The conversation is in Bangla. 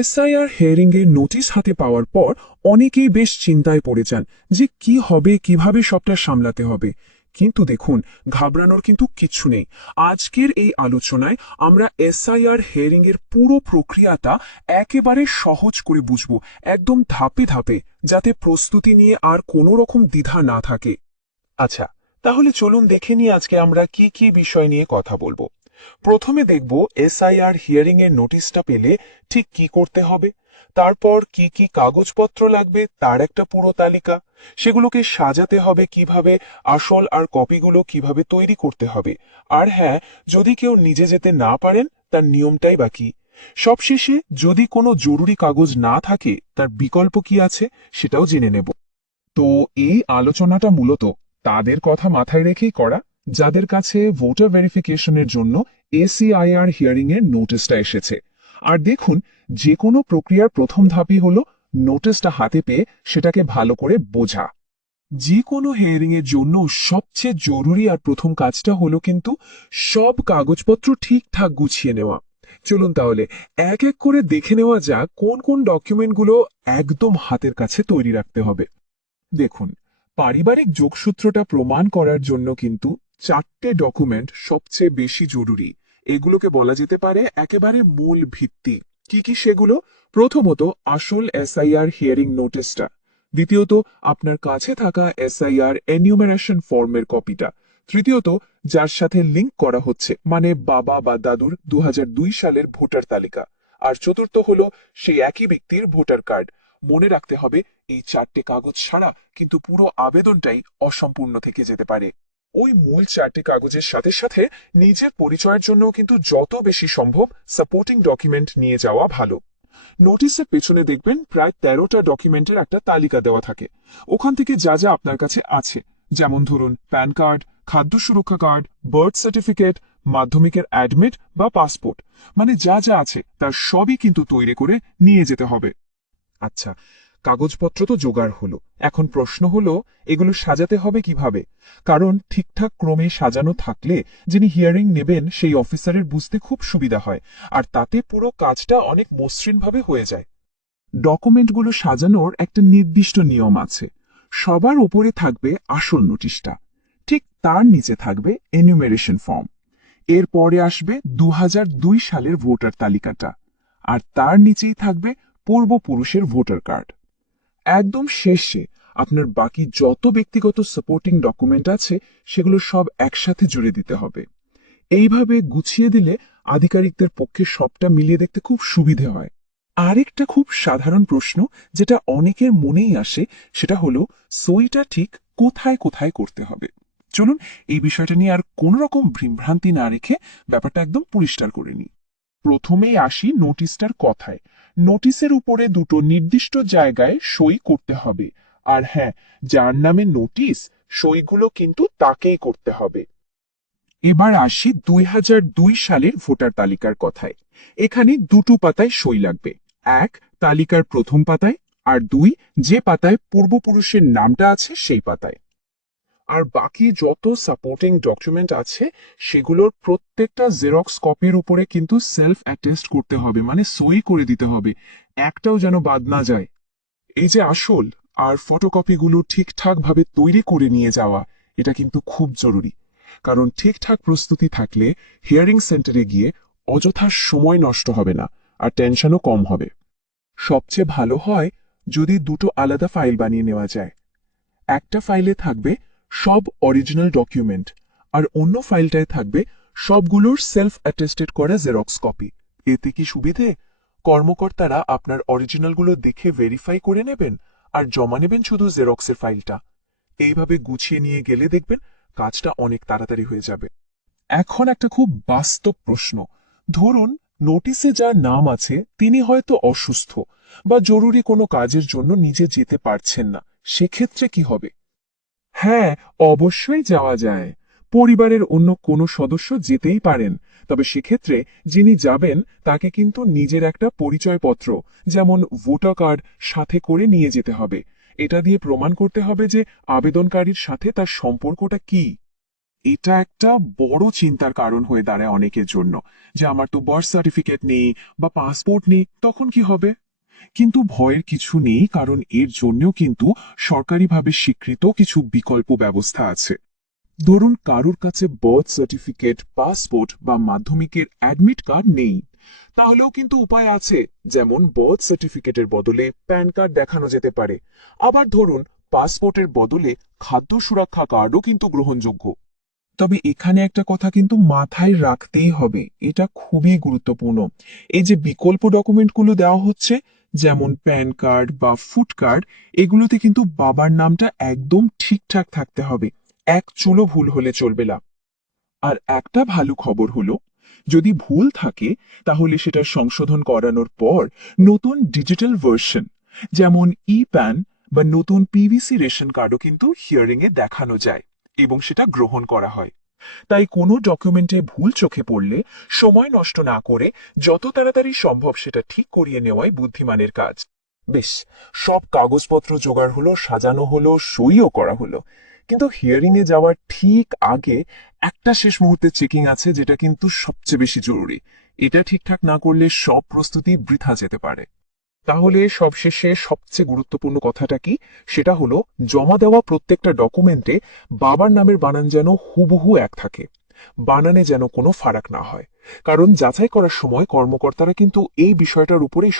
এসআইআর হিয়ারিং এর নোটিশ হাতে পাওয়ার পর অনেকেই বেশ চিন্তায় পড়ে যান যে কি হবে, কিভাবে সবটা সামলাতে হবে। কিন্তু দেখুন, ঘাবড়ানোর কিন্তু কিচ্ছু নেই। আজকের এই আলোচনায় আমরা এসআইআর হিয়ারিং এর পুরো প্রক্রিয়াটা একেবারে সহজ করে বুঝব, একদম ধাপে ধাপে, যাতে প্রস্তুতি নিয়ে আর কোনো রকম দ্বিধা না থাকে। আচ্ছা, তাহলে চলুন দেখে নিই আজকে আমরা কি কি বিষয় নিয়ে কথা বলবো। প্রথমে দেখব এসআইআর হিয়ারিং এর নোটিশটা পেলে ঠিক কি করতে হবে, তারপর কি কি কাগজপত্র লাগবে তার একটা পুরো তালিকা, সেগুলোকে সাজাতে হবে কিভাবে, আসল আর কপিগুলো কিভাবে তৈরি করতে হবে, আর হ্যাঁ, যদি কেউ নিজে যেতে না পারেন তার নিয়মটাই বাকি। সবশেষে যদি কোনো জরুরি কাগজ না থাকে তার বিকল্প কি আছে সেটাও জেনে নেব। তো এই আলোচনাটা মূলত তাদের কথা মাথায় রেখেই করা যাদের কাছে ভোটার ভেরিফিকেশনের জন্য এসিআইআর হিয়ারিং এর নোটিশটা এসেছে। আর দেখুন, যে কোনো প্রক্রিয়ার প্রথম ধাপই হলো নোটিশটা হাতে পেয়ে সেটাকে ভালো করে বোঝা। যে কোনো হিয়ারিং এর জন্য সবচেয়ে জরুরি আর প্রথম কাজটা হলো কিন্তু সব কাগজপত্র ঠিকঠাক গুছিয়ে নেওয়া। চলুন তাহলে এক এক করে দেখে নেওয়া যাক কোন কোন ডকুমেন্টগুলো একদম হাতের কাছে তৈরি রাখতে হবে। দেখুন, পারিবারিক যোগসূত্রটা প্রমাণ করার জন্য কিন্তু চারটে ডকুমেন্ট সবচেয়ে বেশি জরুরি। এগুলোকে বলা যেতে পারে একেবারে মূল ভিত্তি। কি কি সেগুলো? প্রথমত, আসল এসআইআর হিয়ারিং নোটিশটা। দ্বিতীয়ত, আপনার কাছে থাকা এসআইআর এনিউমারেশন ফর্মের কপিটা। তৃতীয়ত, যার সাথে লিংক করা হচ্ছে, মানে বাবা বা দাদুর 2002 সালের ভোটার তালিকা। আর চতুর্থ হলো সেই একই ব্যক্তির ভোটার কার্ড। মনে রাখতে হবে, এই চারটে কাগজ ছাড়া কিন্তু পুরো আবেদনটাই অসম্পূর্ণ থেকে যেতে পারে। ওই মূল চারটে কাগজের সাথে সাথে নিজের পরিচয়ের জন্য কিন্তু যত বেশি সম্ভব সাপোর্টিং ডকুমেন্ট নিয়ে যাওয়া ভালো। নোটিশের পেছনে দেখবেন প্রায় 13টা ডকুমেন্টের একটা তালিকা দেওয়া থাকে। ওখান থেকে যা যা আপনার কাছে আছে, যেমন ধরুন প্যান কার্ড, খাদ্য সুরক্ষা কার্ড, বার্থ সার্টিফিকেট, মাধ্যমিকের অ্যাডমিট বা পাসপোর্ট, মানে যা যা আছে তার সবই কিন্তু তৈরি করে নিয়ে যেতে হবে। আচ্ছা, কাগজপত্র তো জোগাড় হলো। এখন প্রশ্ন হলো, এগুলো সাজাতে হবে কিভাবে? কারণ ঠিকঠাক ক্রমে সাজানো থাকলে যিনি হিয়ারিং নেবেন সেই অফিসারের বুঝতে খুব সুবিধা হয়, আর তাতে পুরো কাজটা অনেক মসৃণভাবে হয়ে যায়। ডকুমেন্টগুলো সাজানোর একটা নির্দিষ্ট নিয়ম আছে। সবার উপরে থাকবে আসল নোটিশটা, ঠিক তার নিচে থাকবে এনিউমারেশন ফর্ম। এরপরে আসবে 2002 সালের ভোটার তালিকাটা, আর তার নিচেই থাকবে পূর্বপুরুষের ভোটার কার্ড। একদম শেষে আপনার বাকি যত ব্যক্তিগত সাপোর্টিং ডকুমেন্ট আছে সেগুলো সব একসাথে জুড়ে দিতে হবে। এইভাবে গুছিয়ে দিলে আধিকারিকদের পক্ষে সবটা মিলিয়ে দেখতে খুব সুবিধে হয়। আরেকটা খুব সাধারণ প্রশ্ন যেটা অনেকের মনেই আসে, সেটা হলো সইটা ঠিক কোথায় কোথায় করতে হবে। চলুন এই বিষয়টা নিয়ে আর কোনো রকম ভ্রান্তি না রেখে ব্যাপারটা একদম পরিষ্কার করে নিই। প্রথমেই আসি নোটিশটার কথায়। নোটিশের উপরে দুটো নির্দিষ্ট জায়গায় সই করতে হবে। আর হ্যাঁ, যার নামে নোটিশ, সইগুলো কিন্তু তাকেই করতে হবে। এবার আসি 2002 সালের ভোটার তালিকার কথায়। এখানে দুটো পাতায় সই লাগবে। এক, তালিকার প্রথম পাতায়, আর দুই, যে পাতায় পূর্বপুরুষের নামটা আছে সেই পাতায়। আর বাকি যত সাপোর্টিং ডকুমেন্ট আছে সেগুলোর প্রত্যেকটা জেরক্স কপির উপরে কিন্তু সেলফ অ্যাটেস্ট করতে হবে, মানে সই করে দিতে হবে, একটাও যেন বাদ না যায়। এই যে আসল আর ফটোকপিগুলো ঠিকঠাকভাবে তৈরি করে নিয়ে যাওয়া, এটা কিন্তু খুব জরুরি। কারণ ঠিকঠাক প্রস্তুতি থাকলে হিয়ারিং সেন্টারে গিয়ে অযথা সময় নষ্ট হবে না, আর টেনশনও কম হবে। সবচেয়ে ভালো হয় যদি দুটো আলাদা ফাইল বানিয়ে নেওয়া যায়। একটা ফাইলে থাকবে সব অরিজিনাল ডকুমেন্ট, আর অন্য ফাইলটায় থাকবে সবগুলোর সেলফ অ্যাটেস্টেড করা জেরক্স কপি। এতে কি সুবিধে? কর্মকর্তারা আপনার অরিজিনালগুলো দেখে ভেরিফাই করে নেবেন, আর জমা নেবেন শুধু জেরক্সের ফাইলটা। এইভাবে গুছিয়ে নিয়ে গেলে দেখবেন কাজটা অনেক তাড়াতাড়ি হয়ে যাবে। এখন একটা খুব বাস্তব প্রশ্ন। ধরুন নোটিশে যার নাম আছে তিনি হয়তো অসুস্থ বা জরুরি কোনো কাজের জন্য নিজে যেতে পারছেন না, সেক্ষেত্রে কি হবে? হ্যাঁ, অবশ্যই যাওয়া যায়। পরিবারের অন্য কোনো সদস্য যেতেই পারেন, তবে সেক্ষেত্রে যিনি যাবেন তাকে কিন্তু নিজের একটা পরিচয়পত্র, যেমন ভোটার কার্ড, সাথে করে নিয়ে যেতে হবে। এটা দিয়ে প্রমাণ করতে হবে যে আবেদনকারীর সাথে তার সম্পর্কটা কি। এটা একটা বড় চিন্তার কারণ হয়ে দাঁড়ায় অনেকের জন্য, যে আমার তো বার্থ সার্টিফিকেট নেই বা পাসপোর্ট নেই, তখন কি হবে? কিন্তু ভয়ের কিছু নেই, কারণ এর জন্যও কিন্তু সরকারিভাবে স্বীকৃত কিছু বিকল্প ব্যবস্থা আছে। ধরুন কারুর কাছে বার্থ সার্টিফিকেট, পাসপোর্ট বা মাধ্যমিকের অ্যাডমিট কার্ড নেই, তাহলেও কিন্তু উপায় আছে। যেমন বার্থ সার্টিফিকেটের বদলে প্যান কার্ড দেখানো যেতে পারে। আবার ধরুন পাসপোর্টের বদলে খাদ্য সুরক্ষা কার্ডও কিন্তু গ্রহণযোগ্য। তবে এখানে একটা কথা কিন্তু মাথায় রাখতেই হবে, এটা খুবই গুরুত্বপূর্ণ। এই যে বিকল্প ডকুমেন্টগুলো দেওয়া হচ্ছে, যেমন প্যান কার্ড বা ফুড কার্ড, এগুলোতে কিন্তু বাবার নামটা একদম ঠিকঠাক থাকতে হবে। এক চুলো ভুল হলে চলবে না। আর একটা ভালো খবর হলো, যদি ভুল থাকে তাহলে সেটা সংশোধন করানোর পর নতুন ডিজিটাল ভার্সন, যেমন ই প্যান বা নতুন পিভিসি রেশন কার্ডও কিন্তু হিয়ারিং এ দেখানো যায় এবং সেটা গ্রহণ করা হয়। তাই কোনো ডকুমেন্টে ভুল চোখে পড়লে সময় নষ্ট না করে যত তাড়াতাড়ি সম্ভব সেটা ঠিক করিয়ে নেওয়াই বুদ্ধিমানের কাজ। বেশ, সব কাগজপত্র জোগাড় হলো, সাজানো হলো, সইও করা হলো, কিন্তু হিয়ারিং এ যাওয়ার ঠিক আগে একটা শেষ মুহূর্তে চেকিং আছে, যেটা কিন্তু সবচেয়ে বেশি জরুরি। এটা ঠিকঠাক না করলে সব প্রস্তুতি বৃথা যেতে পারে। তাহলে সবশেষে সবচেয়ে গুরুত্বপূর্ণ কথাটা কি, সেটা হলো জমা দেওয়া প্রত্যেকটা ডকুমেন্টে বাবার নামের বানান যেন হুবহু এক থাকে, বানানে যেন কোনো ফারাক না হয়। কারণ যাচাই করার সময় কর্মকর্তারা কিন্তু এই বিষয়টার উপরেই